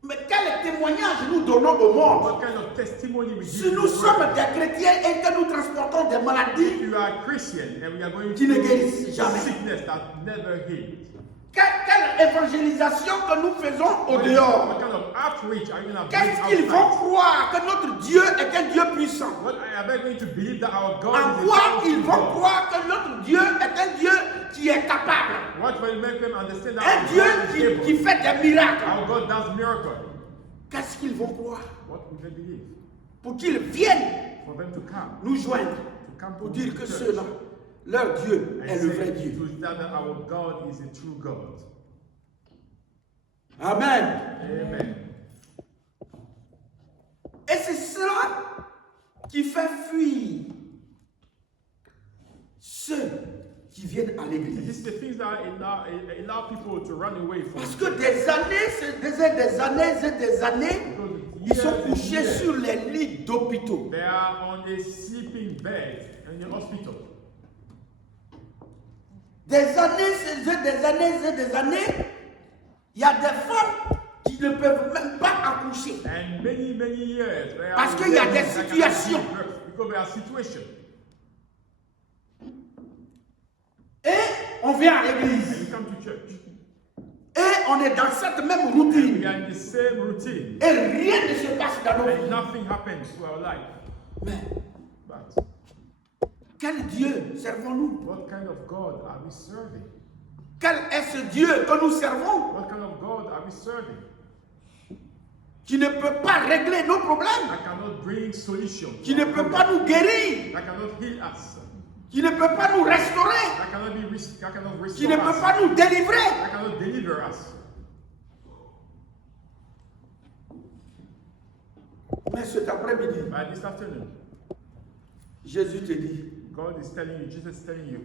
mais quel témoignage nous donnons au monde? what kind of testimony we Si give to nous the sommes world? des chrétiens et que nous transportons des maladies, If you are Christian and we are going Qui ne through guérissent jamais. sickness that never healed, quelle évangélisation que nous faisons au dehors? what kind of outreach are you going to Qu'est-ce bring qu'ils vont outside? croire que notre Dieu est un Dieu puissant? What are they going to believe that our God En is a quoi powerful ils vont God? croire que notre Dieu est un Dieu qui est capable? What will make them understand that Un our Dieu God is able? qui fait des miracles? Our God does miracles. Qu'est-ce qu'ils vont croire? What will they believe? Pour qu'ils viennent For them to come, nous joindre, to come pour to dire the que church ceux-là, leur Dieu and est le say vrai Dieu. to that our God is a true God. Amen. Amen. Et c'est cela qui fait fuir ceux qui viennent à It l'église. is the things that allow people to run away from Parce que des années et des années, ils sont couchés sur les lits d'hôpitaux. They are on a sleeping bed in the hospital. Des années, il y a des femmes qui ne peuvent même pas accoucher. And many years. There Parce are qu'il y a women des that cannot situations. give birth because there are situations. Et on vient à And l'église. you come to church. Et on est dans cette même We routine. are in the same routine. Et rien ne se passe dans nos And vies. nothing happens to our life. Mais But quel Dieu servons-nous? what kind of God are we serving? Quel est ce Dieu que nous servons What kind of God are we serving? qui ne peut pas régler nos problèmes, That cannot bring solution. qui ne peut pas nous guérir, That cannot heal us. qui ne peut pas nous restaurer, That cannot restore qui ne us. peut pas nous délivrer? That cannot deliver us. Mais cet après-midi, But this afternoon, Jésus te dit, God is telling you, Jesus is telling you,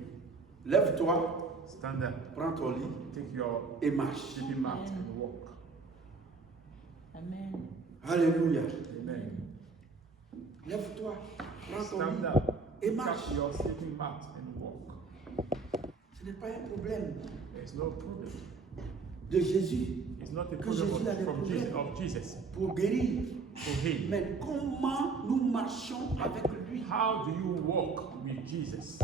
lève-toi, stand up, prends ton lit take your et marche. sleeping mat and walk. Amen. Alléluia. Amen. Lève-toi, prends ton Stand lit up, et pick marche. up your sleeping mat and walk. Ce n'est pas un problème There's no problem. de Jésus It's not a Que problem Jésus a des from problèmes. Jesus, of Jesus pour guérir. to heal. Mais comment nous marchons avec lui? How do you walk with Jesus?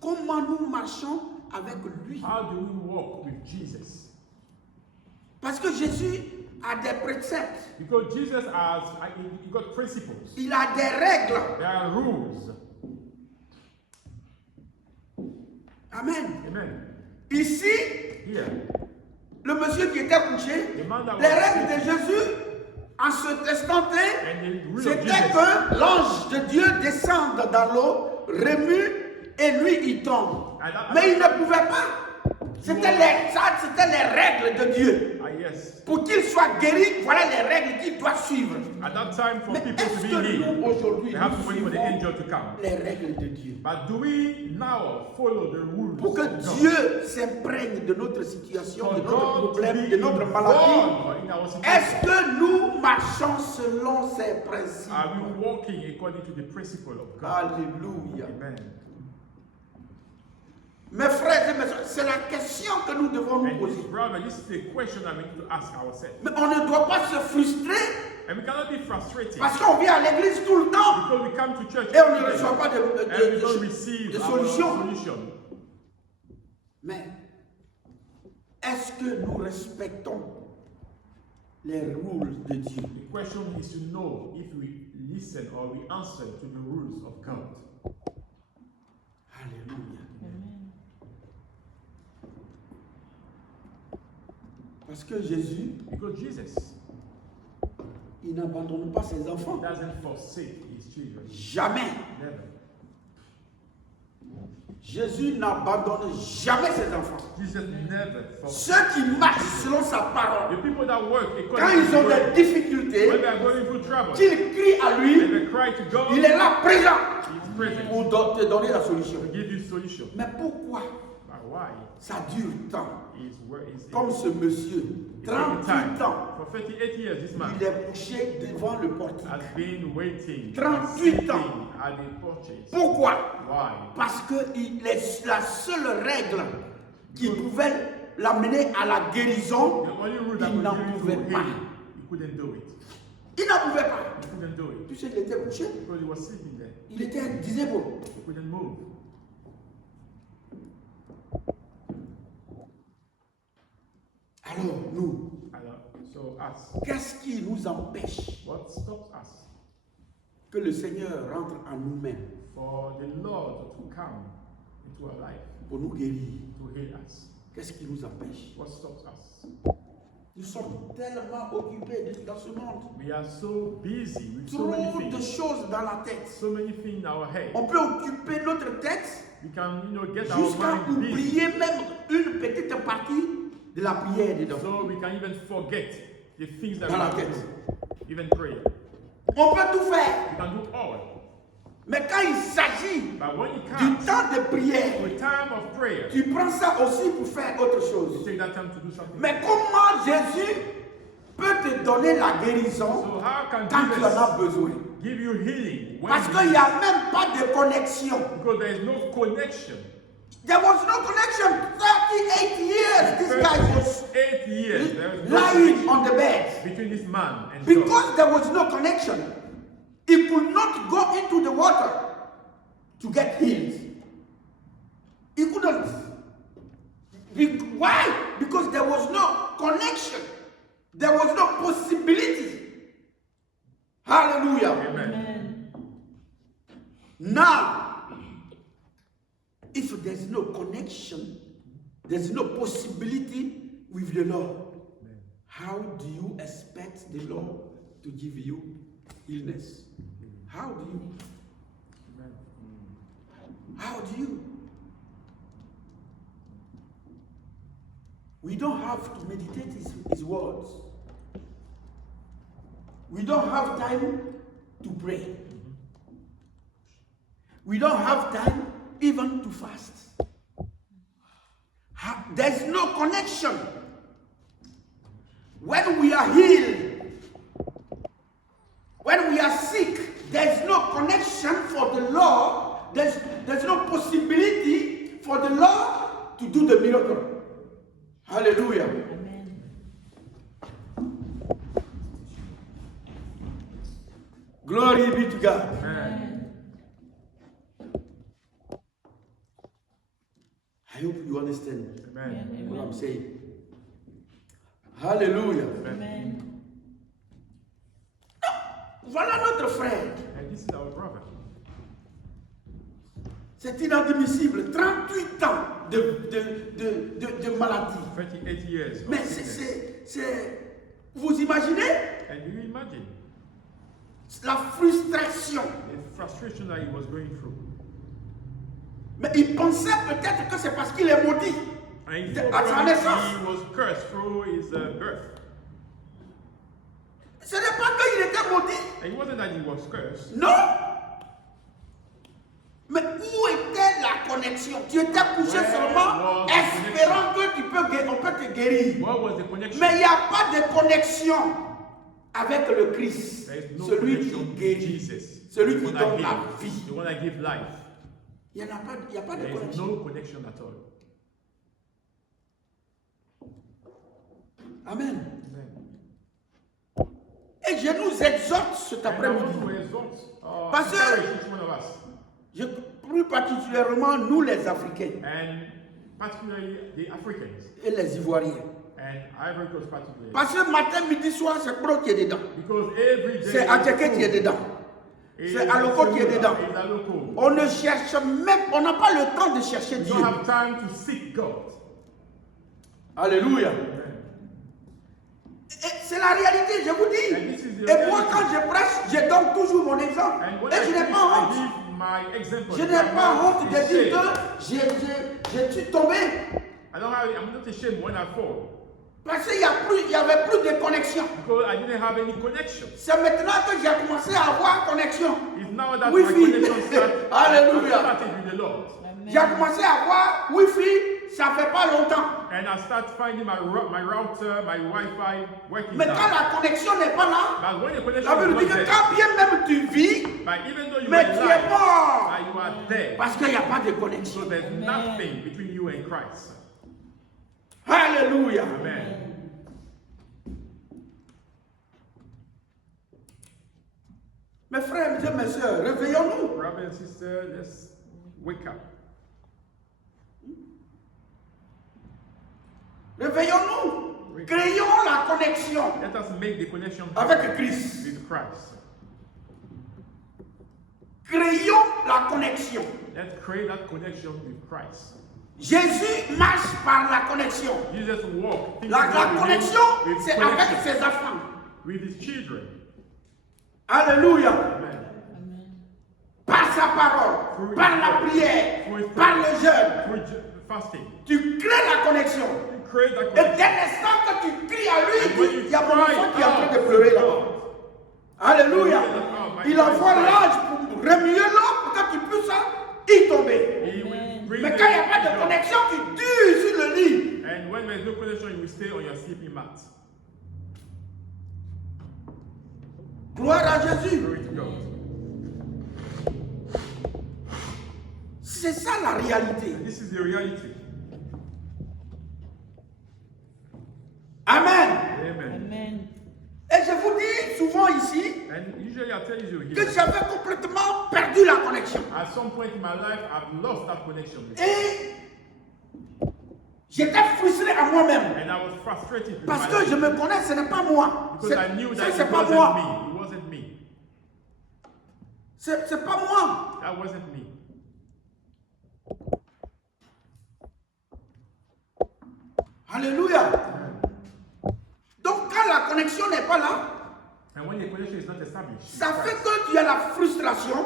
Comment nous marchons avec lui? How do we walk with Jesus? Parce que Jésus a des préceptes, Because Jesus has, he got principles. il a des règles. There are rules. Amen. Amen. Ici, Here, le monsieur qui était couché, the man that les was règles de sick, Jésus en ce testaté, and the rule of c'était Jesus, que l'ange de Dieu descende dans l'eau, remue et lui il tombe. Mais il ne pouvait pas. C'était les règles de Dieu. Ah, yes. Pour qu'il soit guéri, voilà les règles qu'il doit suivre. At that time, for Mais people to est-ce be que healed, nous, aujourd'hui, they have nous to wait for the suivons angel to come. les règles de Dieu? But do we now follow the rules Pour que of God? Dieu s'imprègne de notre situation, For de notre God to problème, be de notre maladie, involved in our est-ce situation. que nous marchons selon ces principes? Are we walking according to the principle of God? Alléluia. Amen. Mes frères et mes soeurs, c'est la question que nous devons nous And poser. brother, this is the question that we need to ask ourselves. Mais on ne doit pas se frustrer And we cannot be frustrated parce qu'on vient à l'église tout le temps because we come to church et on ne every day reçoit pas and we don't receive de our solution. solution. Mais est-ce que nous respectons les rules de Dieu? The question is to know if we listen or we answer to the rules of God. Alléluia. Parce que Jésus, Because Jesus, il n'abandonne pas ses he enfants. doesn't forsake his children. Jamais. Never. Jésus n'abandonne jamais ses enfants. Jesus never forsake. Ceux qui marchent selon sa parole, The people that work quand according ils to ont the des word, when difficultés, they are going through trouble, qu'ils crient à and lui, they cry to God, il est là présent he's present pour te donner la solution. to give you solution. Mais pourquoi But why? ça dure tant? Is where is Comme ce monsieur, It's taking 38 ans, For 38 years, this man il est couché devant le portique. has been waiting, 38 ans. sitting at the porches. Pourquoi? Why? Parce que la seule règle qui pouvait l'amener à la guérison, The only rule that il would n'en give you pouvait to pas. heal, he couldn't do it. Il n'en pouvait pas. He couldn't do it Puisqu'il était couché, because he was sitting there. il était disabled. He couldn't move. Alors nous, So us, qu'est-ce qui nous empêche what stops us que le Seigneur rentre en nous-mêmes for the Lord to come into our life pour nous guérir? to heal us? Qu'est-ce qui nous empêche? What stops us? Nous sommes tellement occupés dans ce monde. We are so busy with so many Trop de things, choses dans la tête. so many things in our head. On peut occuper notre tête We can, get our jusqu'à mind busy. oublier même une petite partie de la prière dedans. So we can even forget the things that Dans we la have to tête. do. Even pray. On peut tout faire. We can do all. Mais quand il s'agit But when it du comes temps de prière, to a time of prayer, tu prends ça aussi pour faire autre you chose. take that time to do something. Mais comment Jésus peut te donner la guérison So how can quand tu en as Jesus besoin? give you healing when Parce qu'il n'y a même pas de connexion. because there is no connection? There was no connection. 38 years this guy was 8 years there is no lying connection on the bed. between this man and God. Because there was no connection, he could not go into the water to get healed. He couldn't. Why? Because there was no connection. There was no possibility. Hallelujah. Amen. Amen. Now, if there's no connection, there's no possibility with the Lord. How do you expect the Lord to give you illness? How do you? Amen. How do you? We don't have to meditate his words. We don't have time to pray. We don't have time even to fast. There's no connection. When we are healed, when we are sick, there's no connection for the Lord. There's no possibility for the Lord to do the miracle. Hallelujah. Amen. Glory be to God. Amen. I hope you understand Amen. what I'm saying. Hallelujah. Amen. Voilà notre frère. And this is our brother. C'est inadmissible. 38 ans de maladie. 38 years. of Mais sickness. vous imaginez And do you imagine la frustration. the frustration that he was going through? Mais il pensait peut-être que c'est parce qu'il est maudit. And And à sa naissance. he was cursed through his birth. Ce n'est pas qu'il était maudit. And it wasn't that he was cursed. Non. Mais où était la connexion? Tu étais couché Where seulement was the espérant que on peut te guérir. What was the connection? Mais il n'y a pas de connexion avec le Christ. There is no Celui qui connection with guérit. Jesus. Celui The qui one donne that la gives, vie. the one that gives life. Il n'y a pas de There is connexion. no connection at all. Amen. Amen. Et je nous exhorte cet And I want to après-midi. exhort, Parce que- encourage each one of us, Plus particulièrement nous les Africains and particularly the Africans, et les Ivoiriens. and Ivory Coast particularly. Parce que matin, midi, soir, c'est Pro qui est dedans. Because every day C'est Adjeke qui est dedans. C'est Aloko qui est dedans. It's Aloko. On ne cherche même, on n'a pas le temps de chercher You Dieu. don't have time to seek God. Alléluia. Amen. Et c'est la réalité, je vous And dis. this is the Et moi, reality. quand je prêche, je donne toujours mon exemple. And when Et I je n'ai preach, pas I honte. give my example. Je n'ai pas honte de dire Shame. que je suis tombé. I'm not ashamed when I fall. Parce qu'il n'y avait plus de connexion. Because I didn't have any connection. C'est maintenant que j'ai commencé à avoir connexion. It's now that Wi-Fi. my connection started. Alléluia. started with the Lord. J'ai commencé à avoir Wi-Fi, ça fait pas longtemps. And I start finding my router, my Wi-Fi working Mais quand now. la connexion n'est pas là, But when the connection la Bible is dit not que there, quand bien même tu vis, but even though you mais are tu es alive, mort. but you are dead. Parce qu'il n'y a pas de connexion. So there's nothing between you and Christ. Alléluia. Amen. Mes frères et mes sœurs, réveillons-nous. Brothers and sisters, let's wake up. Réveillons-nous. Créons la connexion Let us make the connection avec Christ. with Christ. Créons la connexion. Let's create that connection with Christ. Jésus marche par la connexion. Jesus walked La connexion, with c'est avec connection ses enfants. with his children. Alléluia. Amen. Par sa parole, par la prière, par le jeûne. Through fasting. Tu crées la connexion. You create that Et connection. dès l'instant que tu cries à lui, And when il you dit, il y a mon cry enfant qui est en train de out pleurer to là-bas. God, Alléluia. Il envoie l'ange pour remuer l'eau pour que tu puisses y tomber. he will bring Mais the- quand il n'y a pas de connexion, tu dures sur le lit. And when there is no connection, you will stay on your sleeping mat. Gloire à Jésus. Glory to God. C'est ça la réalité. This is the reality. Amen. Amen. Amen. Et je vous dis souvent ici And usually I tell you que here, j'avais complètement perdu la connexion. at some point in my life, I've lost that connection with God. Et j'étais frustré à moi-même. And I was frustrated with Parce my que life. je me connais, ce n'est pas moi. Because I knew that C'est it pas wasn't moi. me. It wasn't me. C'est pas moi. That wasn't me. Alléluia. Donc quand la connexion n'est pas là, And when the connection is not established, ça fait que tu as la frustration.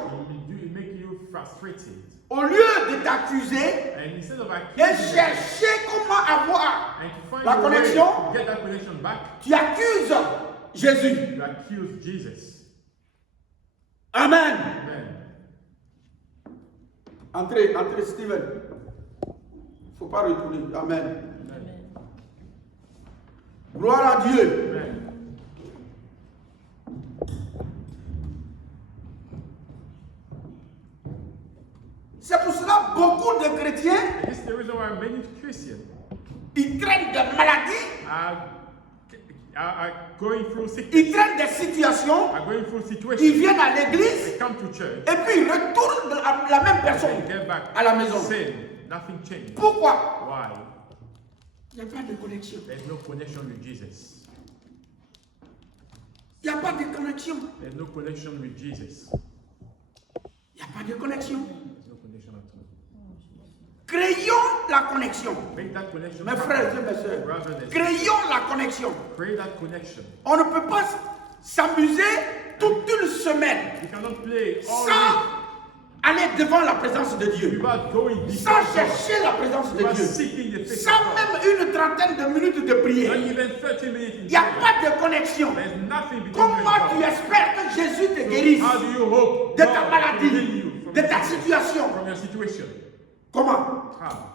it make you frustrated. Au lieu de t'accuser And instead of et accusing them, chercher comment avoir, and to find la a way connexion, to get that connection back, tu accuses Jésus. you accuse Jesus. Amen. Amen. Entrez, Steven. Il ne faut pas retourner. Amen. Amen. Gloire à Dieu. Amen. C'est pour cela beaucoup de chrétiens, And this is the reason why many Christians ils traînent des maladies, are going through sickness, ils traînent des situations, are going through ils situations. viennent à l'église They come to church, et puis ils retournent la même personne and get back à la maison. same. Nothing changed. Pourquoi? Why? Il n'y a pas de connexion. There's no connection with Jesus. Il n'y a pas de connexion. There's no connection with Jesus. Il n'y a pas de connexion. There's no connection at all. Créons la connexion. Make that connection. Mes happen. frères et mes sœurs, Brothers and sisters, créons la connexion. create that connection. On ne peut pas s'amuser toute une semaine You cannot play all sans week aller devant la présence de Dieu, without going sans before God, chercher la présence de without Dieu, seeking the face sans of God, même une trentaine de minutes de not prière, even 30 minutes in il n'y a prayer, pas de connexion. there's nothing between you Comment and tu God. espères que Jésus te So guérisse how do you hope de God ta will maladie, heal you from de your ta sickness, situation? from your situation? Comment? How?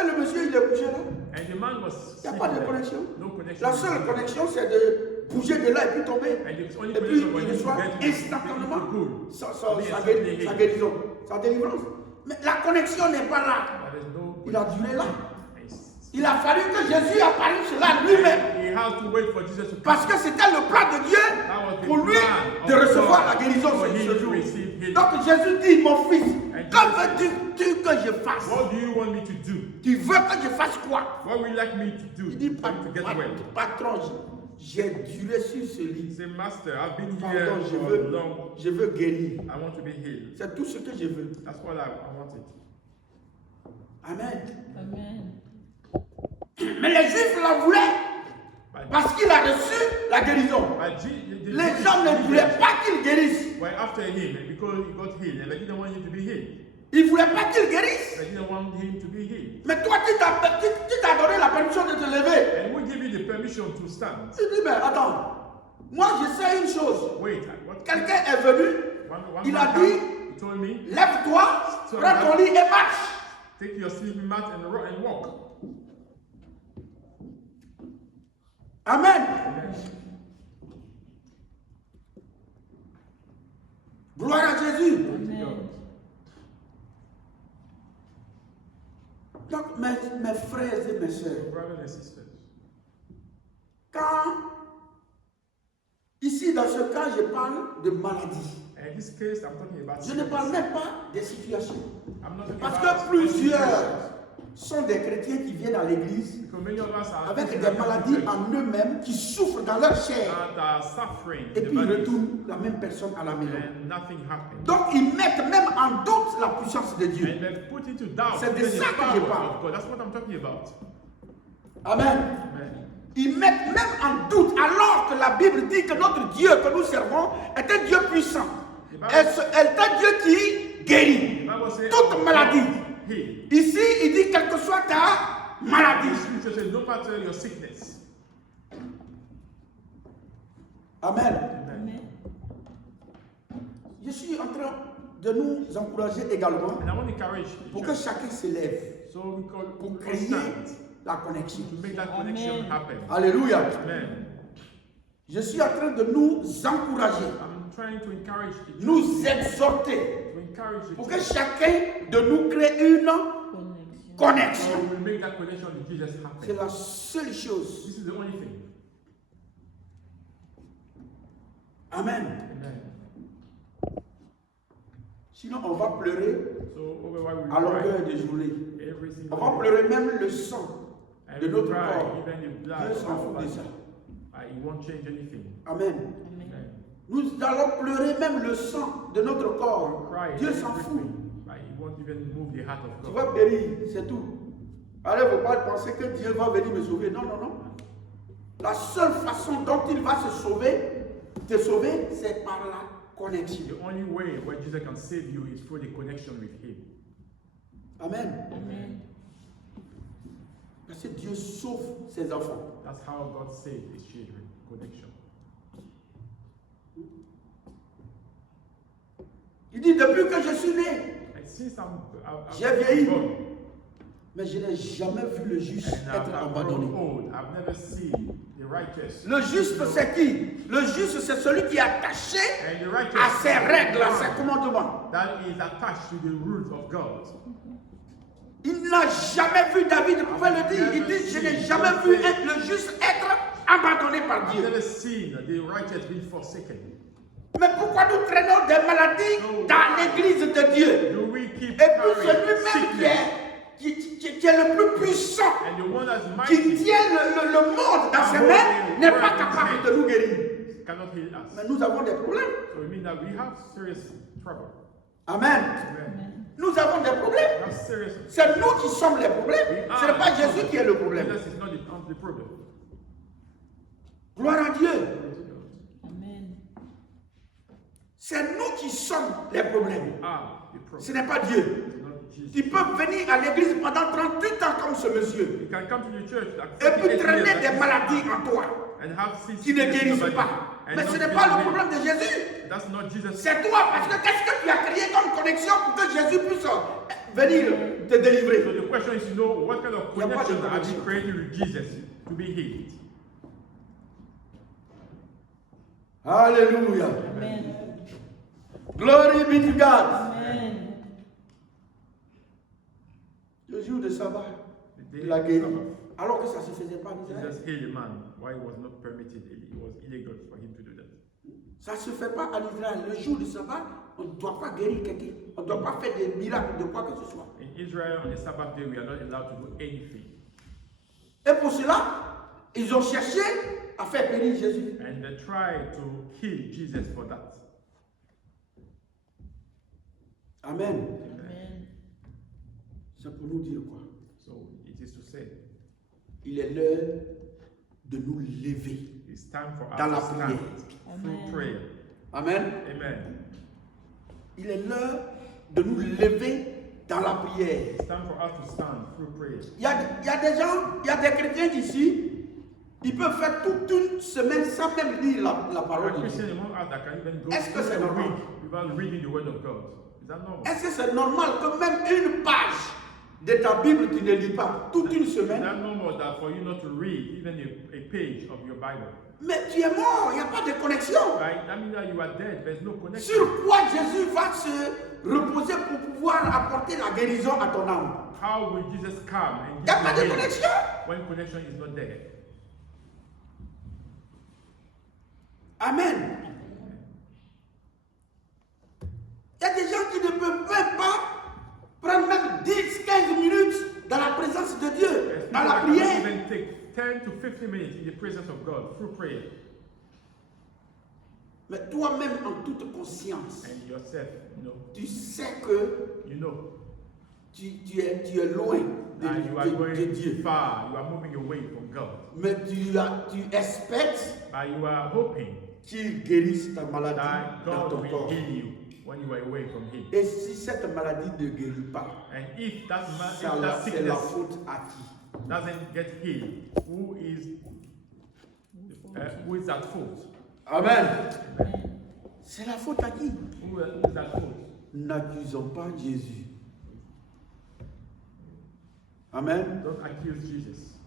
Et le monsieur, il est couché là. And the man was Il n'y a sitting pas de there. connexion. No connection. La seule connexion, c'est de bouger de là et puis tomber. And the only Et puis, connection was il you reçoit to get instantanément good. sa guérison, sa délivrance. Mais la connexion n'est pas là. There is no Il a duré là. connection. Il a fallu que Jésus apparût cela lui-même. He has to wait for Jesus to come. Parce que c'était le plan de Dieu pour lui de recevoir la guérison ce jour. Donc Jésus dit, mon fils, que veux-tu que je fasse? What do you want me to do? Tu veux que je fasse quoi? What would you like me to do Il dit, for you to get well? patron, j'ai duré sur ce lit. Say, Master, I've been here Pardon, for long. je veux guérir. I want to be healed. C'est tout ce que je veux. That's what I wanted. Amen. Amen. Mais les Juifs l'en voulaient parce qu'il a reçu la guérison. But Les gens ne voulaient pas qu'il guérisse. Well, after him, because he got healed, and they didn't want him to be healed. Ils ne voulaient pas qu'il guérisse. They didn't want him to be healed. Mais toi, qui t'a donné la permission de te lever? And who gave you the permission to stand? Tu dis, mais attends, moi je sais une chose. Wait, what? Quelqu'un est venu, One il man a came, dit, he told me, lève-toi, prends ton lit et marche. take your sleeping mat and walk. Amen. Gloire à Jésus. Amen. Donc, mes frères et mes sœurs, Brothers and sisters, quand, ici dans ce cas, je parle de maladie, in this case, I'm talking about je ne parle sickness. même pas des situations. I'm not talking Parce about que plusieurs situations. sont des chrétiens qui viennent à l'église Because many of us are avec Christians des maladies en eux-mêmes, qui souffrent dans leur chair, and are suffering et in the puis ils bodies, retournent la même personne à la maison. and nothing happens. Donc ils mettent même en doute la puissance de Dieu. And they put into doubt C'est de even ça the que je power parle. of God. That's what I'm talking about. Amen. Amen. Ils mettent même en doute, alors que la Bible dit que notre Dieu que nous servons est un Dieu puissant. Elle est un Dieu qui guérit The Bible says, toute maladie. Heal. Ici, il dit quelle que soit ta maladie. The scripture says, no matter your sickness. Amen. Amen. Amen. Je suis en train de nous encourager également And I want to encourage the pour que church. chacun s'élève So we call pour créer stand la connexion. to make that connection Amen. happen. Alléluia. Amen. Je suis en train de nous encourager, I'm trying to encourage the church, nous exhorter to encourage the pour que church. chacun de nous crée une Connexion. connexion. So we make that connection with Jesus C'est happen. la seule chose. This is the only thing. Amen. Amen. Sinon, on va pleurer So over why we à longueur cry de journée. every On single va day. pleurer même le sang And de we notre cry corps. even the blood Dieu of s'en our fout de body. ça. It won't change anything. Amen. Amen. Amen. Nous allons pleurer même le sang de notre We corps. cry Dieu s'en fout. everything. It won't even move the heart of Tu God. vas périr, c'est tout. Alors, il ne faut pas penser que Dieu va venir me sauver. Non, non, non. La seule façon dont il va te sauver, c'est par la connexion. The only way where Jesus can save you is through the connection with Him. Amen. Amen. Parce que Dieu sauve ses enfants. That's how God saved His children. Connection. Il dit, depuis que je suis né, And since J'ai vieilli. born, mais je n'ai jamais vu le juste and être I've abandonné. grown old, I've never seen the righteous. Le juste, c'est qui? Le juste, c'est celui qui est attaché And the righteous à ses règles, à ses commandements. that is attached to the rules of God. Il n'a jamais vu, David pouvait le dire, il dit, je n'ai jamais vu le juste être abandonné par I've Dieu. never seen the righteous being forsaken. Mais pourquoi nous traînons des maladies dans l'église de Dieu? Do we keep Et puis carrying c'est lui-même qui est le plus puissant, And the one that's qui mighty tient le monde dans ses mains, n'est pas capable de nous guérir. cannot heal us. Mais nous avons des problèmes. So it means that we have serious trouble. Amen. Amen. Nous avons des We problèmes. have serious. C'est nous qui sommes les problèmes. Ce n'est pas Jésus qui est le problème. Jesus is not the problem. Gloire à Dieu. Amen. C'est nous qui sommes les problèmes. are the Ce problem. n'est pas Dieu. It's not Jesus. Tu peux venir à l'église pendant 38 ans comme ce monsieur You can come to the church like et puis 48 traîner years, des like maladies this, en toi and have six qui ne years guérissent nobody, pas. and Mais not ce n'est get pas le away. problème de Jésus. That's not Jesus. C'est toi, parce que qu'est-ce que tu as créé comme connexion pour que Jésus puisse venir te So délivrer? the question is, what kind of Il y a pas de connection have connexion. you created with Jesus to be healed? Alléluia. Amen. Glory be to God. Amen. Le jour de sabbat, The day il a of guéri. Sabbath, Alors que ça ne se faisait pas en Israël. Jesus healed a man. Why it was not permitted? It was illegal for him to do that. Ça ne se fait pas en Israël. Le jour du sabbat, on ne doit pas guérir quelqu'un. On ne doit pas faire des miracles de quoi que ce soit. In Israel, on the Sabbath day, we are not allowed to do anything. Et pour cela, ils ont cherché à faire périr Jésus. And they tried to kill Jesus for that. Amen. Amen. C'est pour nous dire quoi? So it is to say, Il est l'heure de nous lever it's time for dans la us to stand prière. through Amen. prayer. Amen. Amen. Il est l'heure de nous lever dans la prière. It's time for us to stand through prayer. Il y a des gens, il y a des chrétiens d'ici, ils peuvent faire toute une semaine sans même lire la There parole are de Christians Dieu. among us that can even go Est-ce que c'est through a normal? week without reading the word of God. Is that normal? Est-ce que c'est normal que même une page de ta Bible tu ne lis pas toute une Is semaine? that normal that for you not to read even a page of your Bible? Mais tu es mort, il n'y a pas de connexion. Right? That means that you are dead. There's no connection. Sur quoi Jésus va se reposer pour pouvoir apporter la guérison à ton âme? How will Jesus come and Il n'y a pas give de you healing connexion. when connection is not there? Amen. Il y a des gens qui ne peuvent même pas prendre même 10-15 minutes dans la présence de Dieu, There's dans people la that cannot prière. even take 10 to 15 minutes in the presence of God through prayer. Mais toi-même, en toute conscience, And yourself, tu sais que you know tu es loin that you are de going Dieu. far, you are moving away from God. Mais tu espères But you are hoping qu'il guérisse ta maladie that dans God ton will corps. heal you when you are away from Him. Et si cette maladie ne guérit pas, And if that, c'est that la sickness faute à qui? doesn't get healed, who is at fault? Amen. C'est la faute à qui? Who is at fault? N'accusons pas Jésus. Amen. Don't accuse Jesus.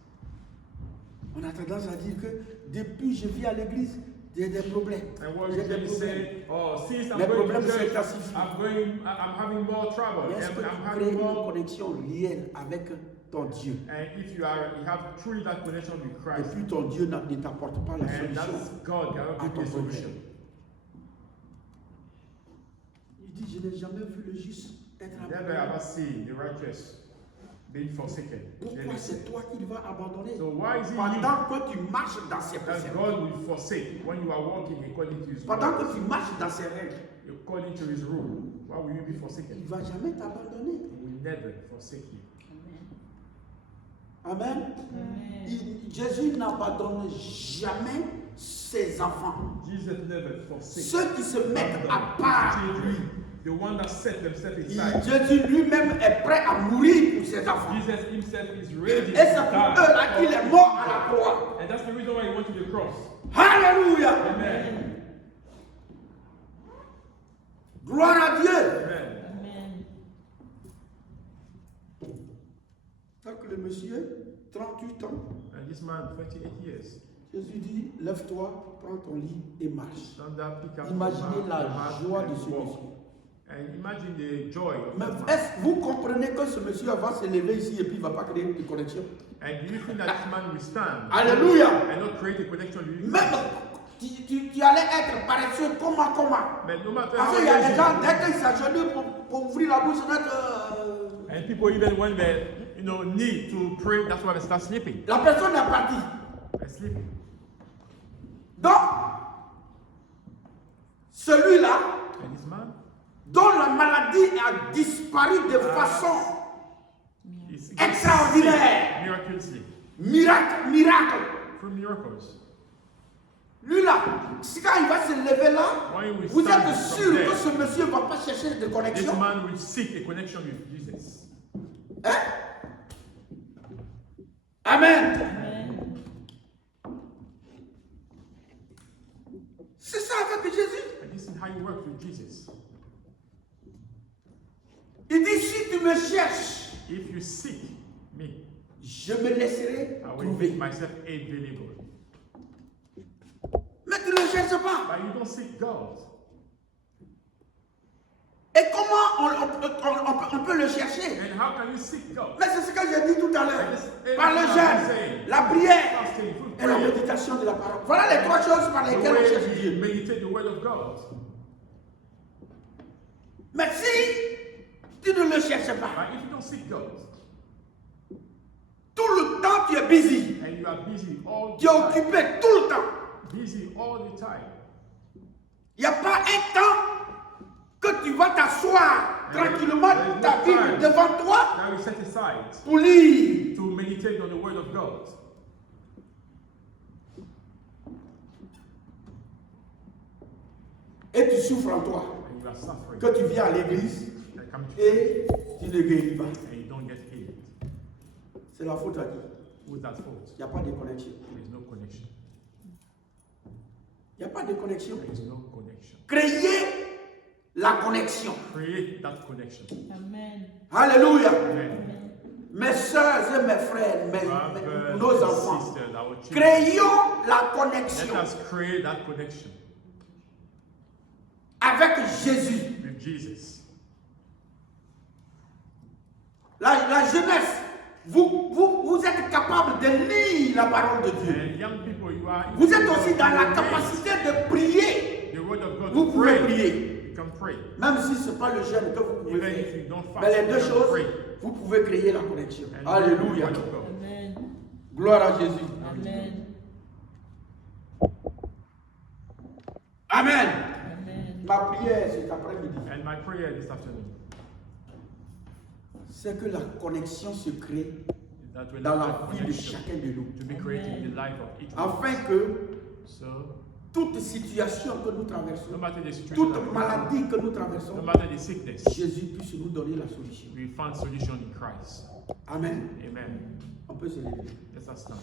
On a tendance à dire que depuis je viens à l'église, j'ai des problèmes. And what J'ai you des really problèmes. say, oh, since I'm Les going problèmes to church, s'intensifient. I'm having more trouble. Mais est-ce que I'm tu crées having une more. connexion réelle avec ton Dieu? And if you have truly that connection with Et Christ, puis ton Dieu ne t'apporte pas la and solution. that's God cannot à give you a ton solution. problème. Il dit, je n'ai jamais vu le juste être Never abandonné. ever see the righteous being forsaken. Pourquoi c'est toi qui vas abandonner? So why is it you Pendant que tu marches dans ses that préceptes, God will forsake when you are walking according to His pendant que word, tu marches dans ses règles, according to His rule? Why will you be il forsaken? ne va jamais t'abandonner. He will never forsake you. Amen. Amen. Jésus n'abandonne jamais ses enfants. Jesus never forsakes. Ceux qui se mettent à part lui. The one that set themselves aside. Jésus lui-même est prêt à mourir pour ses enfants. Jesus himself is ready Et to c'est pour eux là qu'il est mort à la croix. And that's the reason why he went to the cross. Alléluia. Amen. Gloire à Dieu. Amen. Amen. Donc le monsieur, 38 ans, And this man, 28 years, Jésus dit, lève-toi, prends ton lit et marche. stand up, pick up Imaginez your la mat joie and de ce walk. monsieur. And imagine the joy of Mais that man. est-ce que vous comprenez que ce monsieur va se lever ici et puis il ne va pas créer de connexion? And do you think that this man will stand Alléluia. and not create a connection with you? Même tu allais être paresseux, comment? But no matter Parce how qu'il y a des lazy, gens, dès qu'ils s'agenouillent pour ouvrir la bouche, and people even when they need to pray, that's why they start sleeping. la personne est partie. They're sleeping. Donc, celui-là, And this man dont la maladie a disparu de façon is extraordinaire, miraculously miracle, through miracles. Lui là, quand il va se lever là, When he will vous stand êtes from sûr there, que ce monsieur ne va pas chercher de this connexion? man will seek a connection with Jesus. Hein? Amen. Amen. C'est ça avec Jésus. And this is how you work with Jesus. Il dit, si tu me cherches, If you seek me, je me laisserai I will trouver. make myself available. Mais tu ne le cherches pas. But you don't seek God. Et comment on peut le chercher? And how can you seek God? Mais c'est ce que j'ai dit tout à l'heure. Par le jeûne, la prière Fasting, food, et la prayer. méditation de la parole. Voilà les trois choses par The lesquelles on cherche way Dieu. you meditate the word of God. Mais si tu ne le cherches pas, But if you don't seek God, tout le temps tu es busy. and you are busy all Tu the es time, occupé tout le temps. busy all the time, Il n'y a pas un temps que tu vas t'asseoir tranquillement ta Bible devant toi that we set aside pour lire. to meditate on the word of God. Et tu souffres en toi. And you are suffering. Que tu viens à l'église And come to et tu ne guéris pas. and you don't get healed. C'est la faute à Dieu. Who's that fault? Il n'y a pas de connexion. There is no connection. Il n'y a pas de connexion. There is no connection. Créez la connexion. Create that connection. Amen. Alléluia. Amen. Mes soeurs et mes frères, Brothers nos and enfants, sisters, our children, créons la let connexion us create that connection avec Jésus. with Jesus. La jeunesse, vous êtes capable de lire la parole de Dieu. And young people, you are. Vous êtes aussi dans la capacité de prier. The word of God. Vous to pouvez pray. prier. You can pray. Même si ce n'est pas le jeûne que vous pouvez Even faire. if you don't fast, Mais les deux you can choses, pray. vous pouvez créer la connexion. And Alléluia. the word of God. Amen. Gloire à Jésus. Amen. Amen. Amen. Ma prière cet après-midi, And my prayer this afternoon c'est que la connexion se crée is that we dans let la that vie de connection chacun de nous. to be created in the life of each of Afin us. que So, toute situation que nous no traversons, matter the situation, toute that we go maladie que nous through, traversons, no matter the sickness, Jésus puisse nous donner la solution. we find solution in Christ. Amen. Amen. On peut se lever. Let us stand.